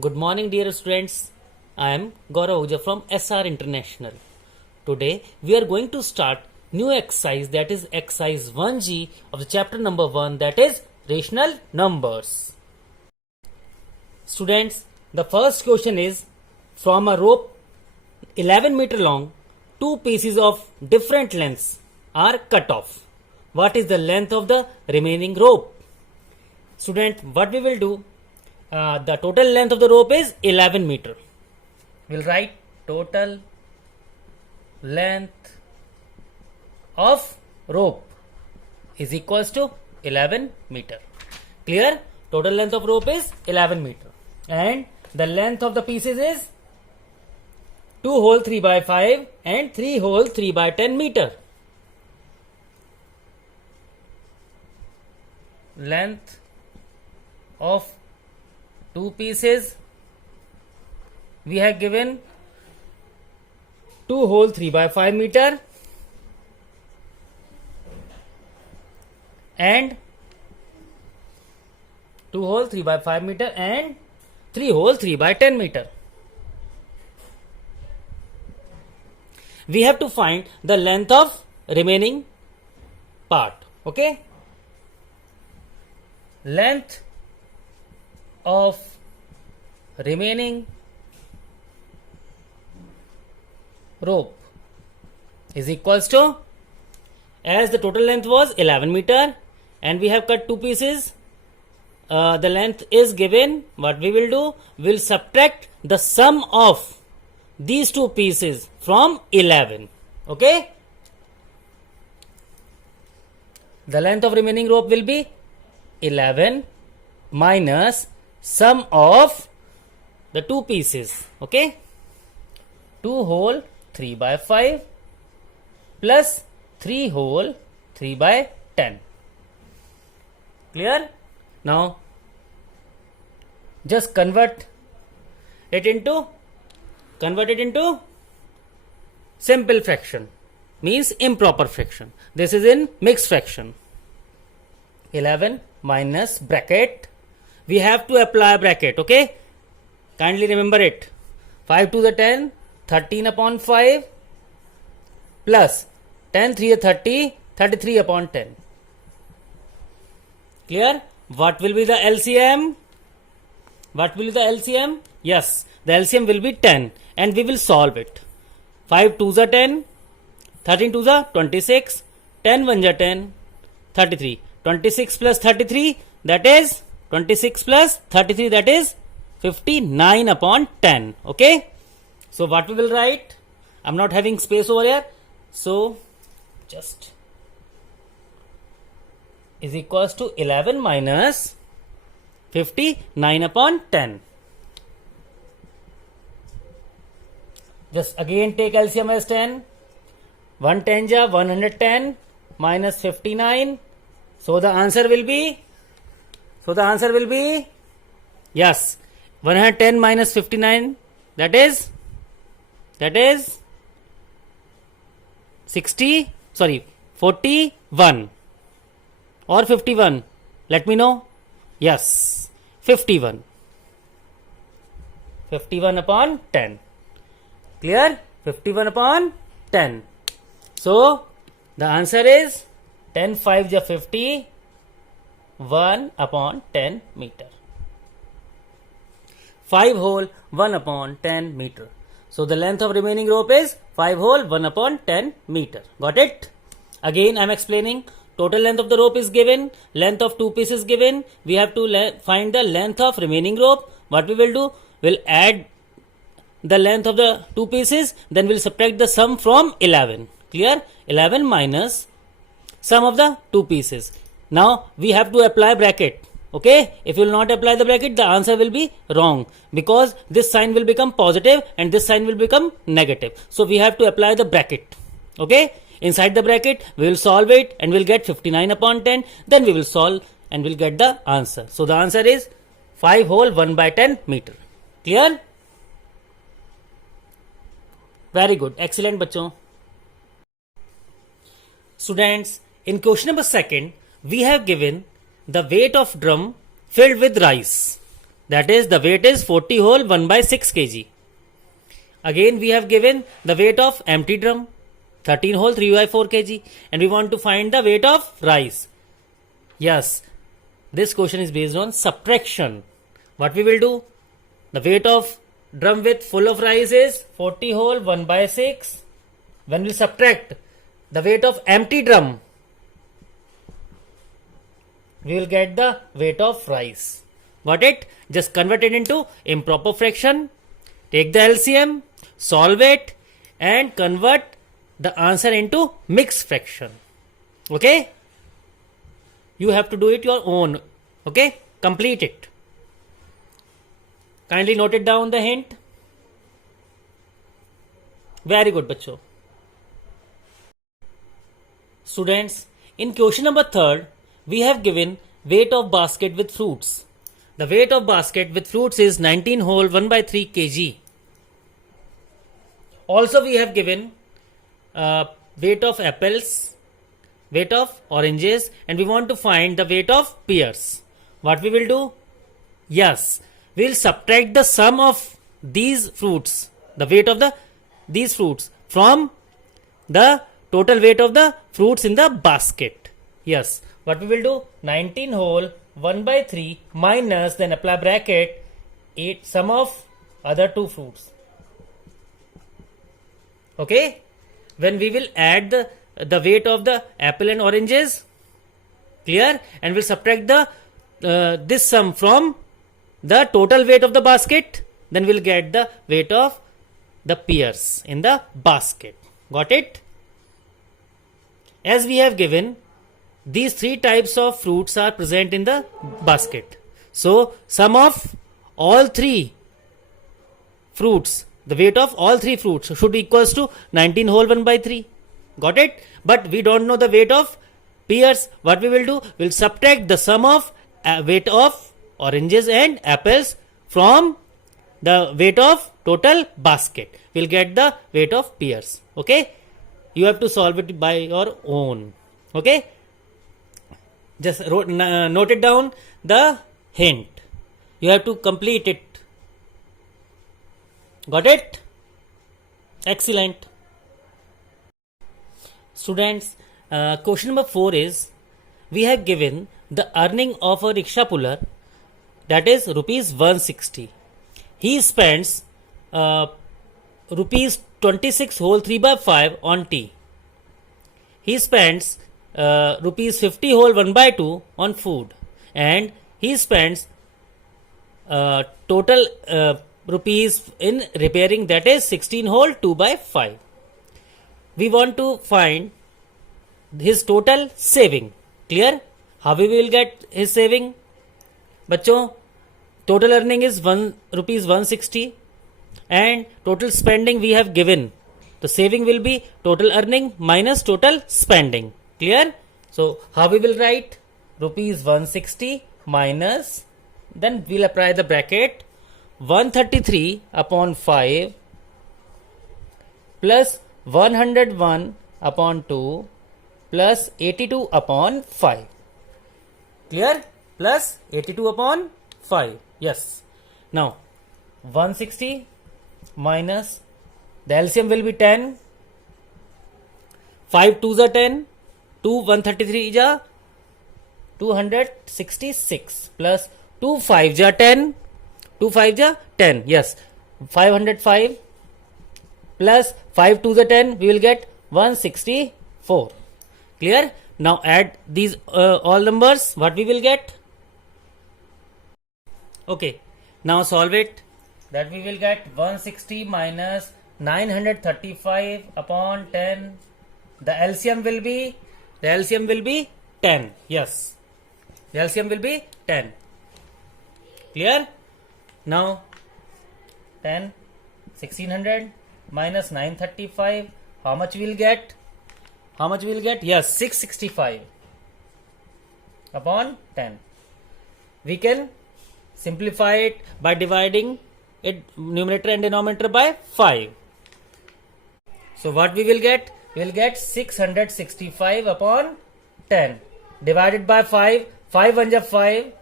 Good morning, dear students. I am Gaurav Ahuja from SR International. Today we are going to start new exercise, that is exercise 1G of the chapter number 1, that is rational numbers. Students, the first question is, from a rope 11 meter long, two pieces of different lengths are cut off. What is the length of the remaining rope? Student, what we will do, the total length of the rope is 11 meter. We'll write total length of rope is equals to 11 meter. Clear? Total length of rope is 11 meter. And the length of the pieces is 2 whole 3 by 5 and 3 whole 3 by 10 meter. Length of two pieces we have given 2 whole 3 by 5 meter and 2 whole 3 by 5 meter and 3 whole 3 by 10 meter. We have to find the length of remaining part. Okay, length of remaining rope is equals to, as the total length was 11 meter and we have cut two pieces, the length is given. What we will do, we will subtract the sum of these two pieces from 11. Okay, the length of remaining rope will be 11 minus sum of the two pieces. Okay, 2 whole 3 by 5 plus 3 whole 3 by 10. Clear? Now just convert it into simple fraction, means improper fraction. This is in mixed fraction. 11 minus bracket, we have to apply bracket. Okay, kindly remember it. 5 to the 10, 13 upon 5 plus 10 3 30, 33 upon 10. Clear? What will be the LCM? What will be the LCM? Yes, the LCM will be 10 and we will solve it. 5 2s are 10, 13 2s are 26, 10 1s are 10, 33. 26 plus 33, that is 26 plus 33, that is 59 upon 10. Okay, so what we will write, I'm not having space over here, so just is equals to 11 minus 59 upon 10. Just again take LCM as 10. 1 10 ja 110 minus 59. So the answer will be, yes, 110 minus 59, that is 41 or 51. Let me know. Yes, 51. 51 upon 10. Clear? 51 upon 10. So the answer is 10 5 ja 50, 1 upon 10 meter. 5 whole 1 upon 10 meter. So the length of remaining rope is 5 whole 1 upon 10 meter. Got it? Again I am explaining. Total length of the rope is given, length of two pieces given. We have to find the length of remaining rope. What we will do, we'll add the length of the two pieces, then we'll subtract the sum from 11. Clear? 11 minus sum of the two pieces. Now we have to apply bracket. Okay, if you will not apply the bracket, the answer will be wrong, because this sign will become positive and this sign will become negative. So we have to apply the bracket. Okay, inside the bracket we will solve it and we'll get 59 upon 10. Then we will solve and we'll get the answer. So the answer is 5 whole 1 by 10 meter. Clear? Very good. Excellent बच्चों. Students, in question number 2, we have given the weight of drum filled with rice. That is, the weight is 40 whole 1 by 6 kg. Again, we have given the weight of empty drum, 13 whole 3 by 4 kg, and we want to find the weight of rice. Yes, this question is based on subtraction. What we will do? The weight of drum with full of rice is 40 whole 1 by 6. When we subtract the weight of empty drum, we will get the weight of rice. Got it? Just convert it into improper fraction. Take the LCM, solve it, and convert the answer into mixed fraction. Okay? You have to do it your own. Okay? Complete it. Kindly note it down the hint. Very good, bachcho. Students, in question number 3rd, we have given weight of basket with fruits. The weight of basket with fruits is 19 whole 1 by 3 kg. Also, we have given weight of apples, weight of oranges, and we want to find the weight of pears. What we will do? Yes, we will subtract the sum of these fruits, the weight of these fruits, from the total weight of the fruits in the basket. Yes, what we will do? 19 whole 1 by 3 minus, then apply bracket, 8 sum of other two fruits. Okay, when we will add the weight of the apple and oranges, clear, and we'll subtract the this sum from the total weight of the basket, then we'll get the weight of the pears in the basket. Got it? As we have given, these 3 types of fruits are present in the basket. So, sum of all 3 fruits, the weight of all 3 fruits should be equals to 19 whole 1 by 3. Got it? But we don't know the weight of pears. What we will do? We'll subtract the sum of weight of oranges and apples from the weight of total basket. We'll get the weight of pears. Okay? You have to solve it by your own. Okay? Just note it down the hint. You have to complete it. Got it? Excellent. Students, question number 4 is, we have given the earning of a rickshaw puller, that is rupees 160. He spends rupees 26 whole 3 by 5 on tea. He spends rupees 50 whole 1 by 2 on food, and he spends total rupees in repairing, that is 16 whole 2 by 5. We want to find his total saving. Clear? How we will get his saving? Bachcho, total earning is rupees 160 and total spending we have given. The saving will be total earning minus total spending. Clear? So, how we will write? Rupees 160 minus, then we'll apply the bracket, 133 upon 5 plus 101 upon 2 plus 82 upon 5. Clear? Plus 82 upon 5. Yes. Now, 160 minus, the LCM will be 10. 5 2s are 10. 2 133 is a 266 plus 2 5s are 10. 2 5s are 10. Yes. 505 plus 5 2s are 10. We will get 164. Clear? Now add these all numbers. What we will get? Okay. Now solve it. That we will get 160 minus 935 upon 10. The LCM will be 10. Yes. The LCM will be 10. Clear? Now 10, 1600 minus 935. How much we will get? Yes, 665 upon 10. We can simplify it by dividing it numerator and denominator by 5. So what we will get? We will get 665 upon 10 divided by 5. 5 1s are 5.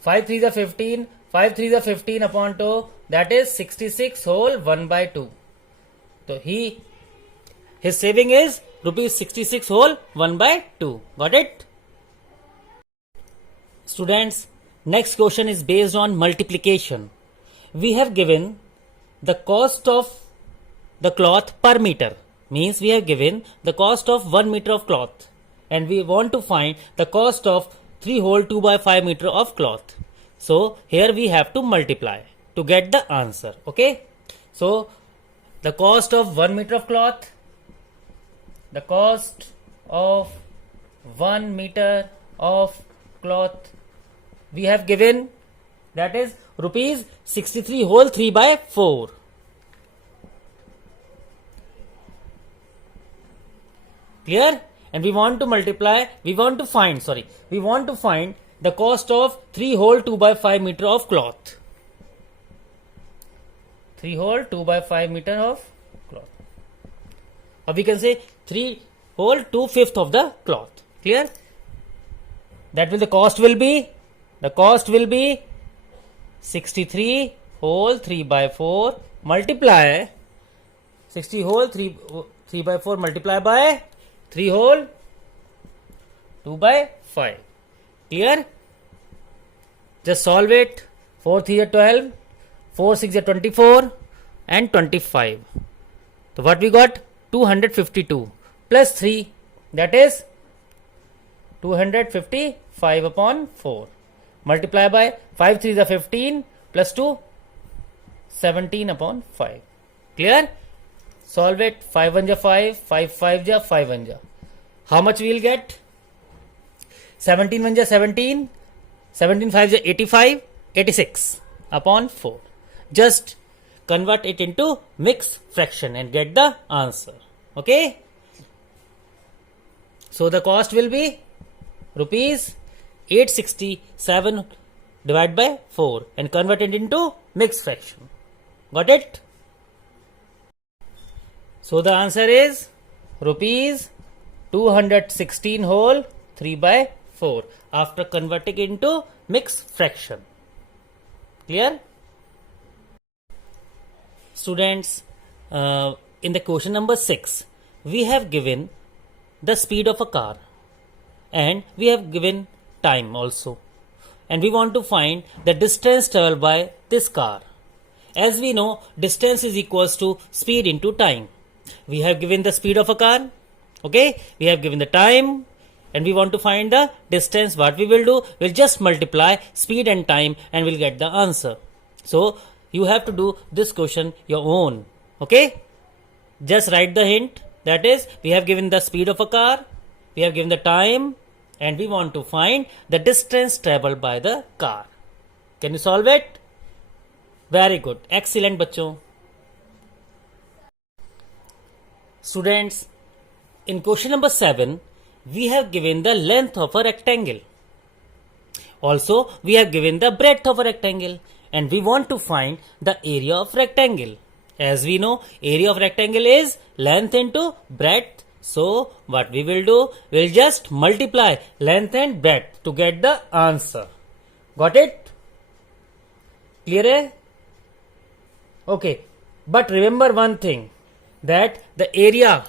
5 3s are 15. 5 3 is 15 upon 2, that is 66 whole 1 by 2. So his saving is rupees 66 whole 1 by 2. Got it? Students, next question is based on multiplication. We have given the cost of the cloth per meter. Means we have given the cost of 1 meter of cloth. And we want to find the cost of 3 whole 2 by 5 meter of cloth. So here we have to multiply to get the answer. Okay. So the cost of 1 meter of cloth, the cost of 1 meter of cloth we have given, that is rupees 63 whole 3 by 4. Clear? And we want to find the cost of 3 whole 2 by 5 meter of cloth. 3 whole 2 by 5 meter of cloth. Or we can say 3 whole 2/5 of the cloth. Clear? That will the cost will be 63 whole 3 by 4 multiply 60 whole 3 by 4 multiply by 3 whole 2 by 5. Clear? Just solve it. 4 3 are 12, 4 6 are 24 and 25. So what we got? 252 plus 3, that is 255 upon 4. Multiply by 5 3 is 15 plus 2, 17 upon 5. Clear? Solve it. 5 1 is 5, 5 5 is 5 1 is. How much we will get? 17 1 is 17, 17 5 is 85, 86 upon 4. Just convert it into mixed fraction and get the answer. Okay? So the cost will be rupees 867 divided by 4 and convert it into mixed fraction. Got it? So the answer is rupees 216 whole 3 by 4 after converting into mixed fraction. Clear? Students, in the question number 6, we have given the speed of a car and we have given time also, and we want to find the distance traveled by this car. As we know, distance is equals to speed into time. We have given the speed of a car, okay, we have given the time, and we want to find the distance. What we will do, we'll just multiply speed and time and we'll get the answer. So you have to do this question your own. Okay, just write the hint, that is we have given the speed of a car, we have given the time, and we want to find the distance traveled by the car. Can you solve it? Very good, excellent bachcho. Students, in question number 7, we have given the length of a rectangle. Also, we have given the breadth of a rectangle, and we want to find the area of rectangle. As we know, area of rectangle is length into breadth. So what we will do, we'll just multiply length and breadth to get the answer. Got it? Clear hai? Okay, but remember one thing, that the area,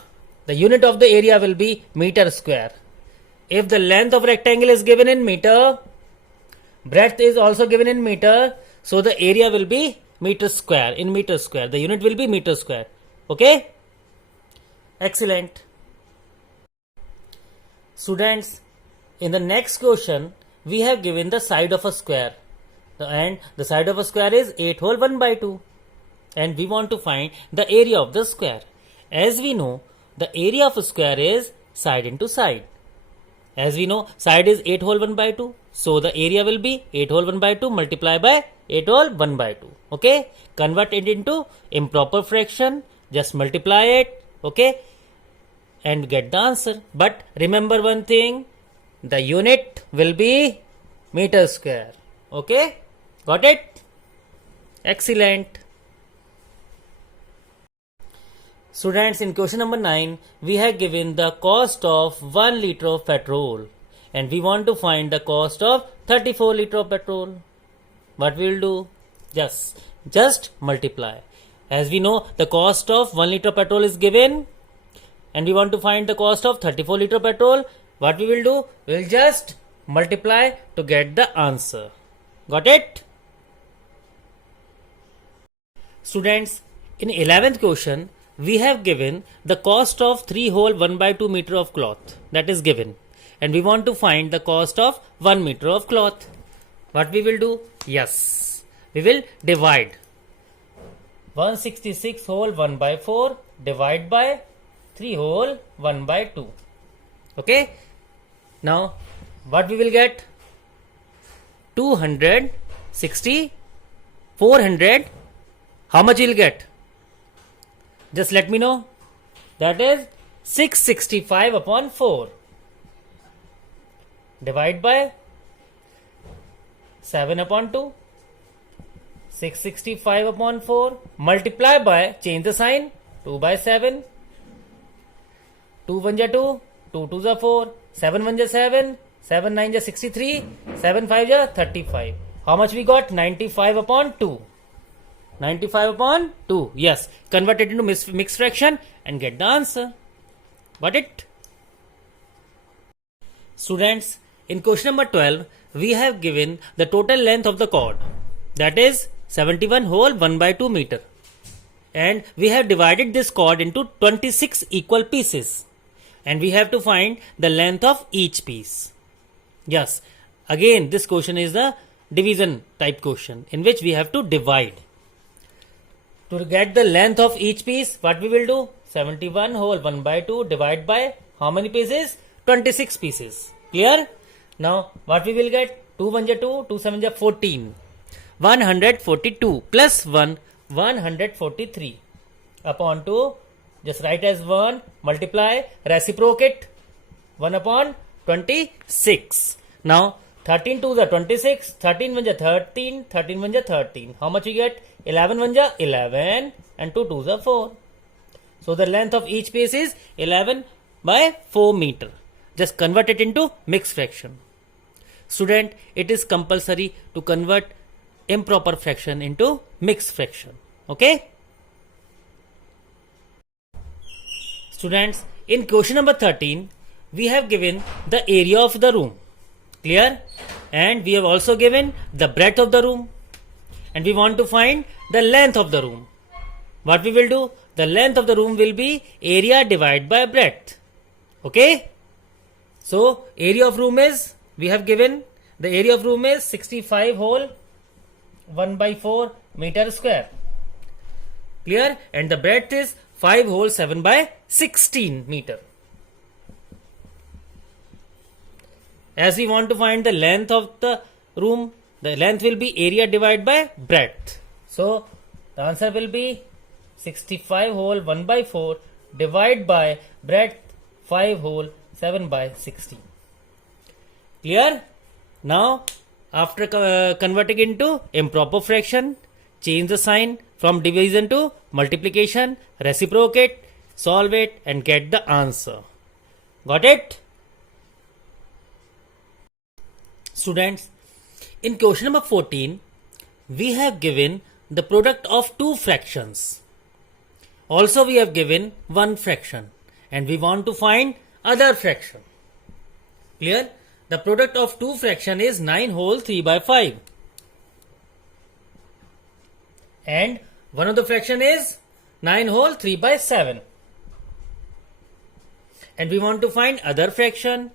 the unit of the area will be meter square. If the length of rectangle is given in meter, breadth is also given in meter, so the area will be meter square, in meter square. The unit will be meter square. Okay? Excellent. Students, in the next question, we have given the side of a square. And the side of a square is 8 whole 1 by 2. And we want to find the area of the square. As we know, the area of a square is side into side. As we know, side is 8 whole 1 by 2. So the area will be 8 whole 1 by 2 multiplied by 8 whole 1 by 2. Okay? Convert it into improper fraction. Just multiply it. Okay? And get the answer. But remember one thing, the unit will be meter square. Okay? Got it? Excellent. Students, in question number 9, we have given the cost of 1 liter of petrol and we want to find the cost of 34 liter of petrol. what we will do? Just multiply. As we know, the cost of 1 liter petrol is given, and we want to find the cost of 34 liter petrol. What we will do? We will just multiply to get the answer. Got it? Students, in 11th question, we have given the cost of 3 whole 1/2 meter of cloth, that is given, and we want to find the cost of 1 meter of cloth. What we will do? Yes, we will divide 166 whole 1/4 divide by 3 whole 1/2. Okay, now what we will get? 260, 400. How much you will get? Just let me know. That is 665 upon 4. Divide by 7 upon 2. 665 upon 4. Multiply by, change the sign, 2 by 7. 2 1 ja 2. 2 2 ja 4. 7 1 ja 7. 7 9 ja 63. 7 5 ja 35. How much we got? 95 upon 2. 95 upon 2. Yes. Convert it into mixed fraction and get the answer. Got it? Students, in question number 12, we have given the total length of the cord. That is 71 whole 1/2 meter. And we have divided this cord into 26 equal pieces. And we have to find the length of each piece. Yes. Again, this question is the division type question in which we have to divide. To get the length of each piece, what we will do? 71 whole 1/2 divide by how many pieces? 26 pieces. Clear? Now, what we will get? 2 1 ja 2, 2 7 ja 14. 142 plus 1, 143 upon 2. Just write as 1, multiply, reciprocate 1 upon 26. Now, 13 2 is 26, 13 1 is 13, 13 1 is 13. How much you get? 11 1 is 11 and 2 2 is 4. So the length of each piece is 11 by 4 meter. Just convert it into mixed fraction. Student, it is compulsory to convert improper fraction into mixed fraction. Okay? Students, in question number 13, we have given the area of the room. Clear? And we have also given the breadth of the room. And we want to find the length of the room. What we will do? The length of the room will be area divided by breadth. Okay? So, area of room is, we have given, the area of room is 65 whole 1/4 meter square. Clear? And the breadth is 5 whole 7/16 meter. As we want to find the length of the room, the length will be area divided by breadth. So, the answer will be 65 whole 1/4 divided by breadth 5 whole 7/16. Clear? Now, after converting into improper fraction, change the sign from division to multiplication, reciprocate, solve it and get the answer. Got it? Students, in question number 14, we have given the product of two fractions. Also, we have given one fraction and we want to find other fraction. Clear? The product of two fraction is 9 whole 3/5. And one of the fraction is 9 whole 3/7. And we want to find other fraction.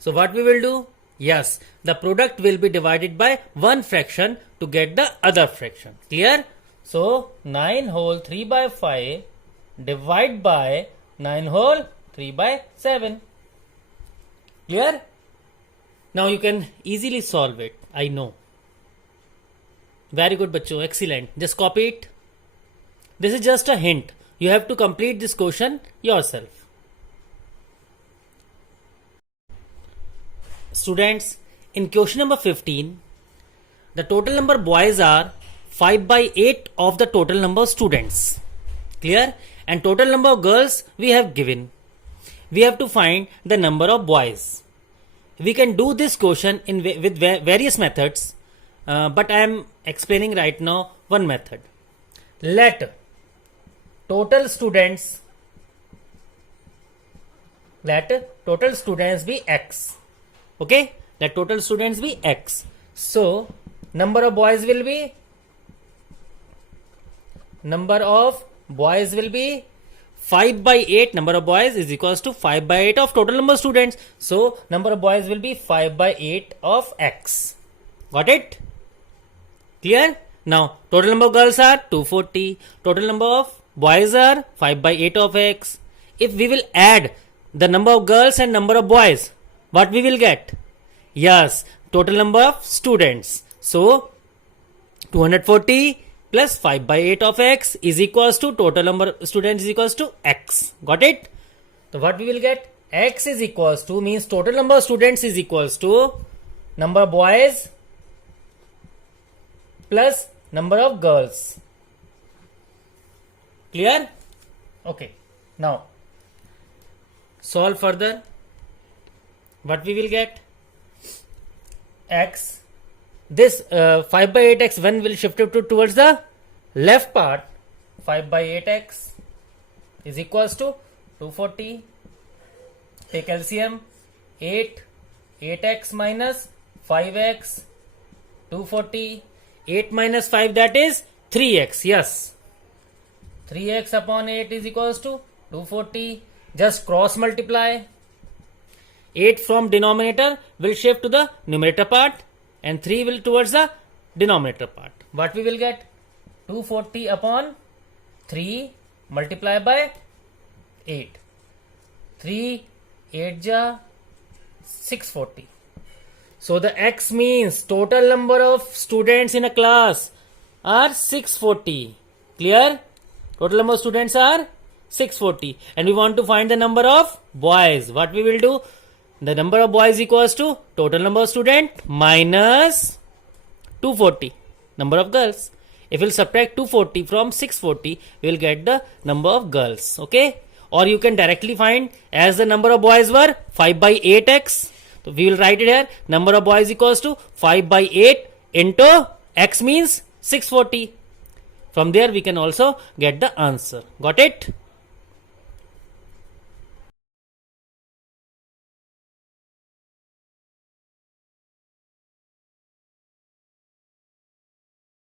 So what we will do? Yes, the product will be divided by one fraction to get the other fraction. Clear? So 9 whole 3/5 divide by 9 whole 3/7. Clear? Now you can easily solve it. I know. Very good, bachcho. Excellent. Just copy it. This is just a hint. You have to complete this question yourself. Students, in question number 15, the total number boys are 5/8 of the total number of students. Clear? And total number of girls we have given. We have to find the number of boys. We can do this question with various methods. but I am explaining right now one method. Let total students be x. Okay, let total students be x. So number of boys will be 5 by 8. Number of boys is equals to 5 by 8 of total number of students. So number of boys will be 5 by 8 of x. Got it? Clear? Now total number of girls are 240. Total number of boys are 5 by 8 of x. If we will add the number of girls and number of boys, what we will get? Yes, total number of students. So 240 plus 5 by 8 of x is equals to total number of students is equals to x. Got it? So what we will get? X is equals to, means total number of students is equals to number of boys plus number of girls. Clear? Okay. Now solve further. What we will get? X, this 5 by 8x, when will shift it towards the left part? 5 by 8x is equals to 240. Take LCM. 8x minus 5x, 240. 8 minus 5, that is 3x. Yes, 3x upon 8 is equals to 240. Just cross multiply. 8 from denominator will shift to the numerator part and 3 will towards the denominator part. What we will get? 240 upon 3 multiply by 8. 3 8 ja 640. So the x means total number of students in a class are 640. Clear? Total number of students are 640 and we want to find the number of boys. What we will do? The number of boys equals to total number of student minus 240 number of girls. If we'll subtract 240 from 640, we will get the number of girls. Okay? Or you can directly find, as the number of boys were 5 by 8x. So we will write it here. Number of boys equals to 5 by 8 into x means 640. From there we can also get the answer. Got it?